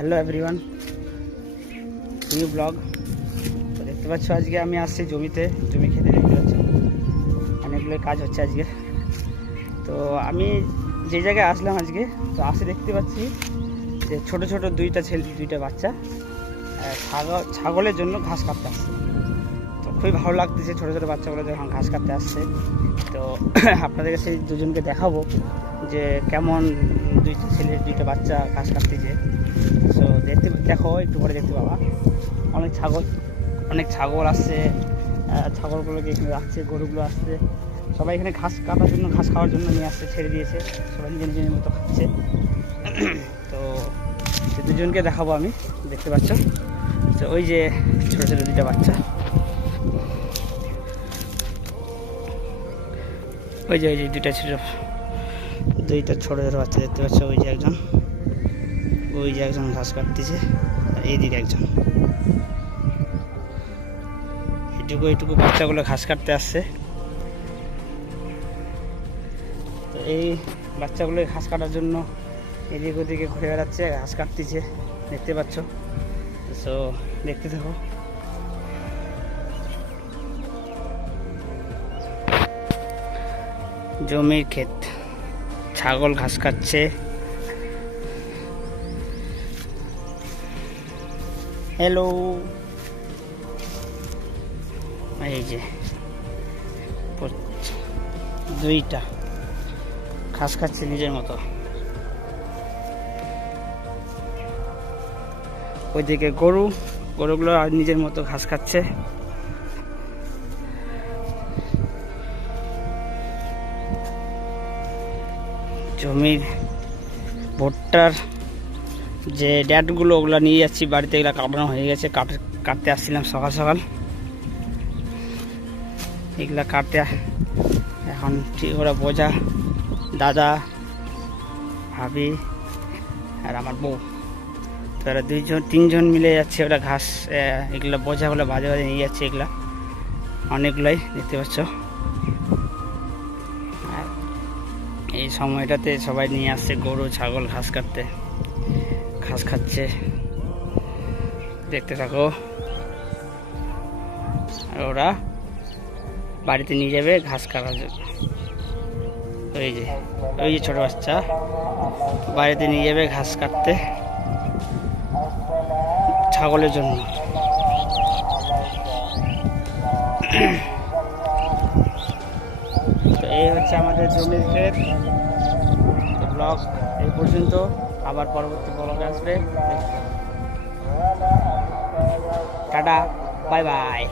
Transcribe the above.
Hello everyone, new blog. তো দেখতে পাচ্ছ আজকে আমি আসছি জমি খেতে। দেখতে পাচ্ছ অনেকগুলো কাজ হচ্ছে আজকে। তো আমি যে জায়গায় আসলাম আজকে, তো আসে দেখতে পাচ্ছি যে ছোট ছোট দুইটা বাচ্চা ছাগলের জন্য ঘাস কাটতে আসছে। তো খুবই ভালো লাগতেছে ছোটো ছোটো বাচ্চাগুলো যখন ঘাস কাটতে আসছে। তো আপনাদেরকে সেই দুজনকে দেখাবো যে কেমন দুইটা বাচ্চা ঘাস কাটতেছে। তো দেখো একটু পরে দেখতে পাবা। অনেক ছাগল আসছে, ছাগলগুলোকে এখানে রাখছে, গরুগুলো আসছে, সবাই এখানে ঘাস কাটার জন্য, ঘাস খাওয়ার জন্য নিয়ে আসছে, ছেড়ে দিয়েছে, সবাই নিজের মতো খাচ্ছে। তো দুজনকে দেখাবো আমি, দেখতে পাচ্ছ। তো ওই যে ছোটো ছোটো দুইটা বাচ্চা, ওই যে দুইটা ছোটো ছোটো বাচ্চা দেখতে পাচ্ছ। ওই যে একজন ঘাস কাটতেছে, আর এইদিকে একজন। এইটুকু বাচ্চাগুলো ঘাস কাটতে আসছে। তো এই বাচ্চাগুলো ঘাস কাটার জন্য এদিক ওদিকে ঘুরে বেড়াচ্ছে, ঘাস কাটতেছে, দেখতে পাচ্ছ। তো দেখতে থাকো। জমির ক্ষেত, ছাগল ঘাস খাচ্ছে। হ্যালো, এই যে দুইটা ঘাস খাচ্ছে নিজের মতো। ওইদিকে গরুগুলো আর নিজের মতো ঘাস খাচ্ছে। জমির ভুট্টার যে ড্যাটগুলো, ওগুলো নিয়ে যাচ্ছি বাড়িতে। এগুলো কাটানো হয়ে গেছে, কাটতে আসছিলাম সকাল সকাল। এগুলা কাটতে এখন ঠিক ওরা বোঝা, দাদা, ভাবি আর আমার বউ, তো ওরা তিনজন মিলে যাচ্ছে। ওরা ঘাস এগুলো বোঝাগুলো বাজে নিয়ে যাচ্ছে। এগুলা অনেকগুলাই দেখতে পাচ্ছ। আর এই সময়টাতে সবাই নিয়ে আসছে গরু ছাগল ঘাস কাটতে, ঘাস খাচ্ছে, দেখতে থাকো। আর ওরা বাড়িতে নিয়ে যাবে ঘাস কাটার জন্য। ওই যে ছোট বাচ্চা বাড়িতে নিয়ে যাবে ঘাস কাটতে ছাগলের জন্য। তো এই হচ্ছে আমাদের জমির ক্ষেত। ব্লগ এই পর্যন্ত, আবার পরবর্তী ব্লগে আসবে। Tata, bye bye.